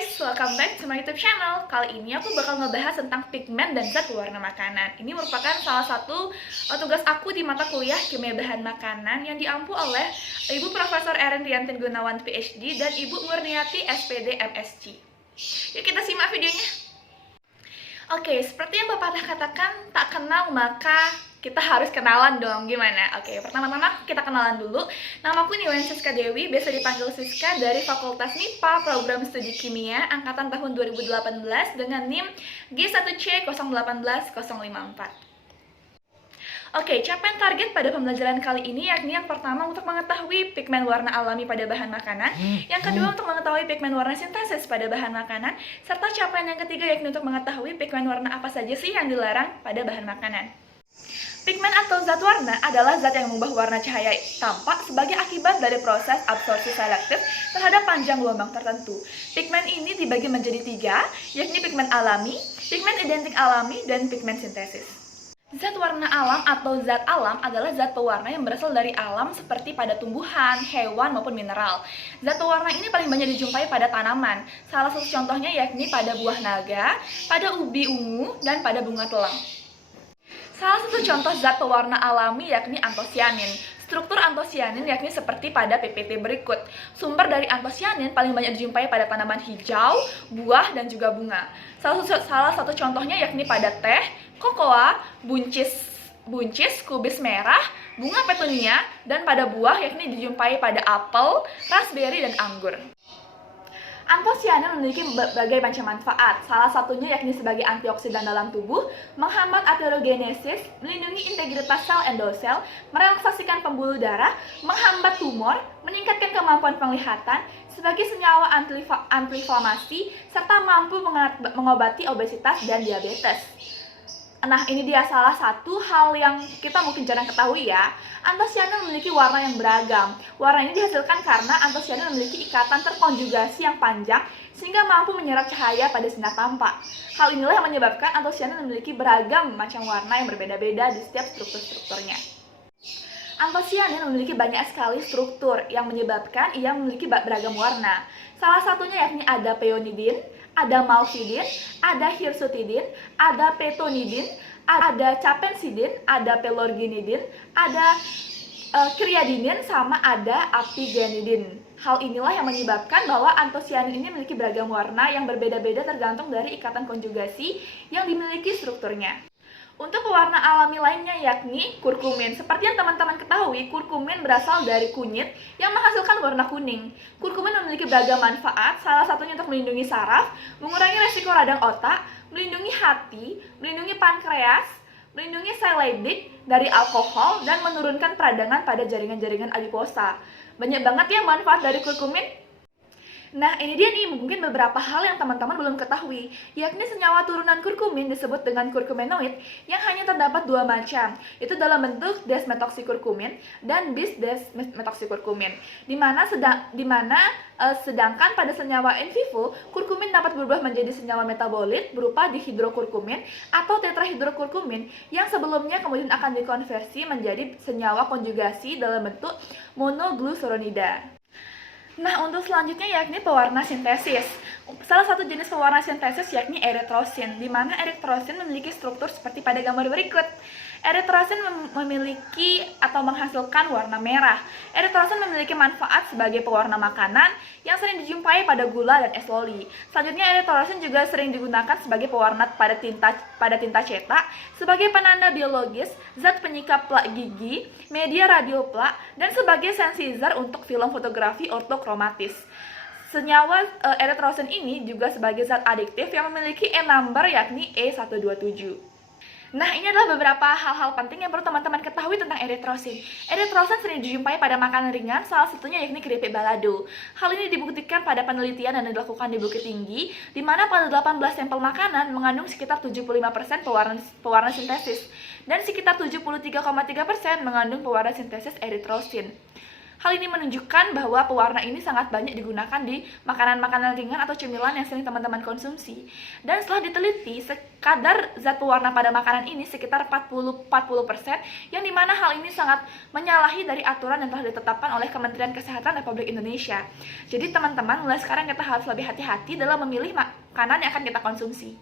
guys, welcome back to my YouTube channel. Kali ini aku bakal ngebahas tentang pigmen dan zat pewarna makanan. Ini merupakan salah satu tugas aku di mata kuliah Kimia Bahan Makanan yang diampu oleh Ibu Profesor Erin Riantin Gunawan PhD dan Ibu Murniati SPD MSc. Yuk kita simak videonya. Oke, seperti yang pepatah katakan, tak kenal maka kita harus kenalan dong, gimana? Oke, pertama-tama kita kenalan dulu. Namaku Niwen Siska Dewi, biasa dipanggil Siska, dari Fakultas MIPA Program Studi Kimia Angkatan tahun 2018 dengan NIM G1C018054. Oke, capaian target pada pembelajaran kali ini yakni yang pertama untuk mengetahui pigmen warna alami pada bahan makanan, yang kedua untuk mengetahui pigmen warna sintesis pada bahan makanan, serta capaian yang ketiga yakni untuk mengetahui pigmen warna apa saja sih yang dilarang pada bahan makanan. Pigmen atau zat warna adalah zat yang mengubah warna cahaya tampak sebagai akibat dari proses absorpsi selektif terhadap panjang gelombang tertentu. Pigmen ini dibagi menjadi tiga, yakni pigmen alami, pigmen identik alami, dan pigmen sintesis. Zat warna alam atau zat alam adalah zat pewarna yang berasal dari alam seperti pada tumbuhan, hewan, maupun mineral. Zat pewarna ini paling banyak dijumpai pada tanaman. Salah satu contohnya yakni pada buah naga, pada ubi ungu, dan pada bunga telang. Salah satu contoh zat pewarna alami yakni antosianin. Struktur antosianin yakni seperti pada PPT berikut. Sumber dari antosianin paling banyak dijumpai pada tanaman hijau, buah, dan juga bunga. Salah satu contohnya yakni pada teh, kokoa, buncis, kubis merah, bunga petunia, dan pada buah yakni dijumpai pada apel, raspberry, dan anggur. Antosianin memiliki berbagai macam manfaat, salah satunya yakni sebagai antioksidan dalam tubuh, menghambat aterogenesis, melindungi integritas sel endosel, merelaksasikan pembuluh darah, menghambat tumor, meningkatkan kemampuan penglihatan, sebagai senyawa antiinflamasi, serta mampu mengobati obesitas dan diabetes. Nah, ini dia salah satu hal yang kita mungkin jarang ketahui ya. Antosianin memiliki warna yang beragam. Warna ini dihasilkan karena antosianin memiliki ikatan terkonjugasi yang panjang sehingga mampu menyerap cahaya pada sinar tampak. Hal inilah yang menyebabkan antosianin memiliki beragam macam warna yang berbeda-beda di setiap strukturnya. Antosianin memiliki banyak sekali struktur yang menyebabkan ia memiliki beragam warna. Salah satunya yakni ada peonidin, ada malvidin, ada hirsutidin, ada petonidin, ada capensidin, ada pelorginidin, ada kriadinin, sama ada apigenidin. Hal inilah yang menyebabkan bahwa antosianin ini memiliki beragam warna yang berbeda-beda tergantung dari ikatan konjugasi yang dimiliki strukturnya. Untuk pewarna alami lainnya yakni kurkumin. Seperti yang teman-teman ketahui, kurkumin berasal dari kunyit yang menghasilkan warna kuning. Kurkumin memiliki beragam manfaat, salah satunya untuk melindungi saraf, mengurangi resiko radang otak, melindungi hati, melindungi pankreas, melindungi sel Leydig dari alkohol, dan menurunkan peradangan pada jaringan-jaringan adiposa. Banyak banget ya manfaat dari kurkumin. Nah, ini dia nih mungkin beberapa hal yang teman-teman belum ketahui, yakni senyawa turunan kurkumin disebut dengan kurkuminoid yang hanya terdapat dua macam, itu dalam bentuk desmetoxikurkumin dan bis-desmetoxikurkumin, sedangkan pada senyawa in vivo, kurkumin dapat berubah menjadi senyawa metabolit berupa dihidrokurkumin atau tetrahidrokurkumin yang sebelumnya kemudian akan dikonversi menjadi senyawa konjugasi dalam bentuk monoglucuronida. Nah, untuk selanjutnya yakni pewarna sintesis. Salah satu jenis pewarna sintesis yakni eritrosin, di mana eritrosin memiliki struktur seperti pada gambar berikut. Eritrosin memiliki atau menghasilkan warna merah. Eritrosin memiliki manfaat sebagai pewarna makanan yang sering dijumpai pada gula dan es loli. Selanjutnya, eritrosin juga sering digunakan sebagai pewarna pada tinta cetak, sebagai penanda biologis, zat penyikat plak gigi, media radioplak, dan sebagai sensitizer untuk film fotografi ortokromatis. Senyawa eritrosin ini juga sebagai zat adiktif yang memiliki E-number yakni E127. Nah, ini adalah beberapa hal-hal penting yang perlu teman-teman ketahui tentang eritrosin. Eritrosin sering dijumpai pada makanan ringan, salah satunya yakni keripik balado. Hal ini dibuktikan pada penelitian yang dilakukan di Bukit Tinggi, di mana pada 18 sampel makanan mengandung sekitar 75% pewarna sintesis, dan sekitar 73,3% mengandung pewarna sintesis eritrosin. Hal ini menunjukkan bahwa pewarna ini sangat banyak digunakan di makanan-makanan ringan atau cemilan yang sering teman-teman konsumsi. Dan setelah diteliti, kadar zat pewarna pada makanan ini sekitar 40%, yang dimana hal ini sangat menyalahi dari aturan yang telah ditetapkan oleh Kementerian Kesehatan Republik Indonesia. Jadi teman-teman, mulai sekarang kita harus lebih hati-hati dalam memilih makanan yang akan kita konsumsi.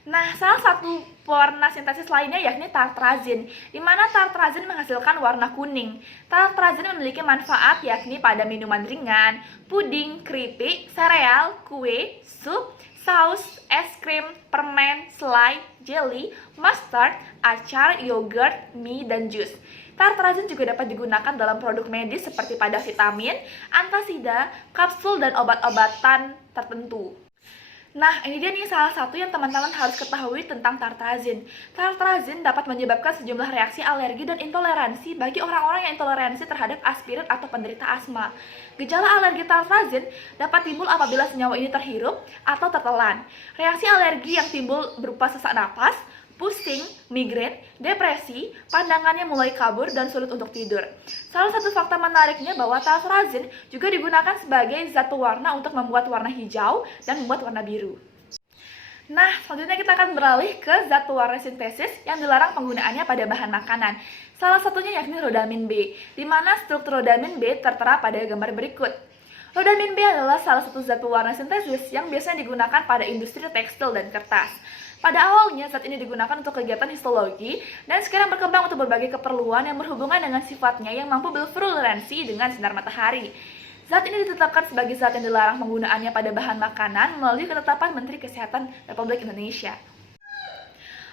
Nah, salah satu pewarna sintesis lainnya yakni tartrazin, di mana tartrazin menghasilkan warna kuning. Tartrazin memiliki manfaat yakni pada minuman ringan, puding, keripik, sereal, kue, sup, saus, es krim, permen, selai, jelly, mustard, acar, yogurt, mie, dan jus. Tartrazin juga dapat digunakan dalam produk medis seperti pada vitamin, antasida, kapsul, dan obat-obatan tertentu. Nah, ini dia nih salah satu yang teman-teman harus ketahui tentang tartrazin. Tartrazin dapat menyebabkan sejumlah reaksi alergi dan intoleransi bagi orang-orang yang intoleransi terhadap aspirin atau penderita asma. Gejala alergi tartrazin dapat timbul apabila senyawa ini terhirup atau tertelan. Reaksi alergi yang timbul berupa sesak napas, pusing, migrain, depresi, pandangannya mulai kabur, dan sulit untuk tidur. Salah satu fakta menariknya bahwa tartrazin juga digunakan sebagai zat pewarna untuk membuat warna hijau dan membuat warna biru. Nah, selanjutnya kita akan beralih ke zat pewarna sintesis yang dilarang penggunaannya pada bahan makanan. Salah satunya yakni rodamin B, di mana struktur rodamin B tertera pada gambar berikut. Rodamin B adalah salah satu zat pewarna sintesis yang biasanya digunakan pada industri tekstil dan kertas. Pada awalnya, zat ini digunakan untuk kegiatan histologi dan sekarang berkembang untuk berbagai keperluan yang berhubungan dengan sifatnya yang mampu berfluoresensi dengan sinar matahari. Zat ini ditetapkan sebagai zat yang dilarang penggunaannya pada bahan makanan melalui ketetapan Menteri Kesehatan Republik Indonesia.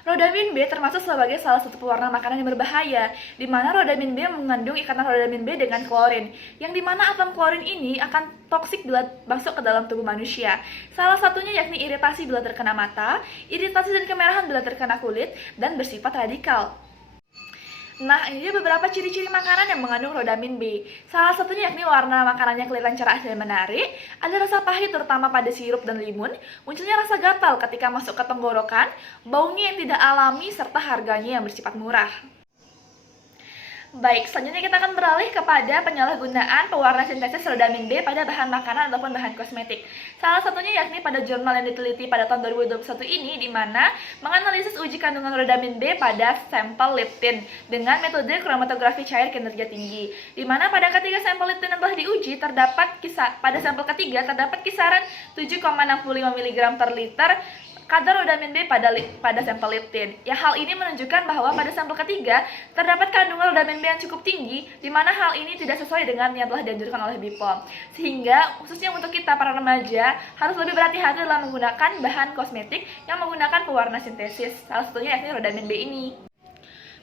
Rodamin B termasuk sebagai salah satu pewarna makanan yang berbahaya, di mana rodamin B mengandung ikatan rodamin B dengan klorin, yang dimana atom klorin ini akan toksik bila masuk ke dalam tubuh manusia. Salah satunya yakni iritasi bila terkena mata, iritasi dan kemerahan bila terkena kulit, dan bersifat radikal. Nah, ini dia beberapa ciri-ciri makanan yang mengandung rodamin B. Salah satunya yakni warna makanannya kelihatan cerah dan menarik, ada rasa pahit terutama pada sirup dan limun, munculnya rasa gatal ketika masuk ke tenggorokan, baunya yang tidak alami, serta harganya yang bersifat murah. Baik, selanjutnya kita akan beralih kepada penyalahgunaan pewarna sintesis rodamin B pada bahan makanan ataupun bahan kosmetik. Salah satunya yakni pada jurnal yang diteliti pada tahun 2021 ini, di mana menganalisis uji kandungan rodamin B pada sampel lip tint dengan metode kromatografi cair kinerja tinggi. Di mana pada ketiga sampel lip tint yang telah diuji pada sampel ketiga terdapat kisaran 7,65 mg per liter kadar rodamin B pada sampel lip tint. Ya, hal ini menunjukkan bahwa pada sampel ketiga terdapat kandungan rodamin B yang cukup tinggi, di mana hal ini tidak sesuai dengan yang telah dianjurkan oleh BPOM. Sehingga khususnya untuk kita para remaja harus lebih berhati-hati dalam menggunakan bahan kosmetik yang menggunakan pewarna sintesis. Salah satunya yakni rodamin B ini.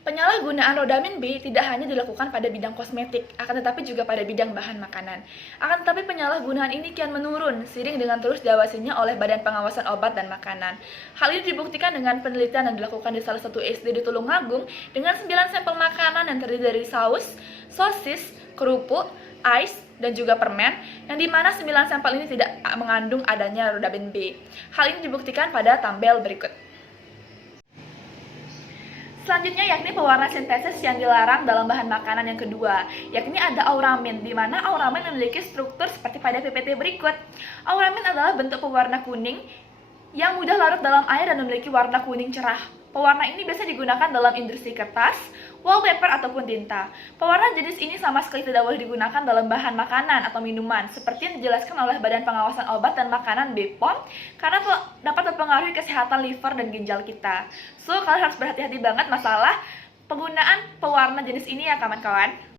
Penyalahgunaan rodamin B tidak hanya dilakukan pada bidang kosmetik, akan tetapi juga pada bidang bahan makanan. Akan tetapi penyalahgunaan ini kian menurun seiring dengan terus diawasinya oleh Badan Pengawasan Obat dan Makanan. Hal ini dibuktikan dengan penelitian yang dilakukan di salah satu SD di Tulungagung dengan 9 sampel makanan yang terdiri dari saus, sosis, kerupuk, ais, dan juga permen, yang dimana 9 sampel ini tidak mengandung adanya rodamin B. Hal ini dibuktikan pada tabel berikut. Selanjutnya yakni pewarna sintesis yang dilarang dalam bahan makanan yang kedua, yakni ada auramin, di mana auramin memiliki struktur seperti pada PPT berikut. Auramin adalah bentuk pewarna kuning yang mudah larut dalam air dan memiliki warna kuning cerah. Pewarna ini biasa digunakan dalam industri kertas, wallpaper, ataupun tinta. Pewarna jenis ini sama sekali tidak boleh digunakan dalam bahan makanan atau minuman, seperti yang dijelaskan oleh Badan Pengawasan Obat dan Makanan BPOM, karena dapat mempengaruhi kesehatan liver dan ginjal kita. So, kalian harus berhati-hati banget masalah penggunaan pewarna jenis ini ya kawan-kawan.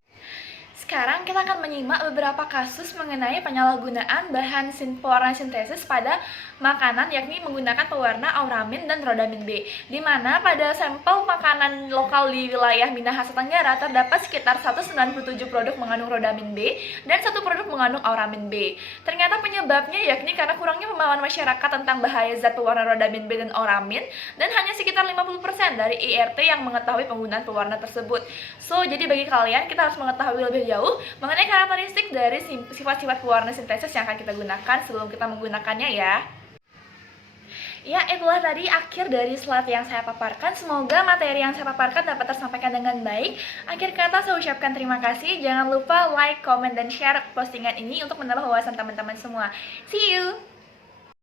Sekarang kita akan menyimak beberapa kasus mengenai penyalahgunaan bahan pewarna sintesis pada makanan, yakni menggunakan pewarna auramin dan rodamin B, di mana pada sampel makanan lokal di wilayah Minahasa Tenggara terdapat sekitar 197 produk mengandung rodamin B dan 1 produk mengandung auramin B. Ternyata penyebabnya yakni karena kurangnya pemahaman masyarakat tentang bahaya zat pewarna rodamin B dan auramin, dan hanya sekitar 50% dari IRT yang mengetahui penggunaan pewarna tersebut. So, jadi bagi kalian kita harus mengetahui lebih jauh mengenai karakteristik dari sifat-sifat pewarna sintesis yang akan kita gunakan sebelum kita menggunakannya ya. Ya, itulah tadi akhir dari slide yang saya paparkan. Semoga materi yang saya paparkan dapat tersampaikan dengan baik. Akhir kata saya ucapkan terima kasih. Jangan lupa like, comment, dan share postingan ini untuk menambah wawasan teman-teman semua. See you!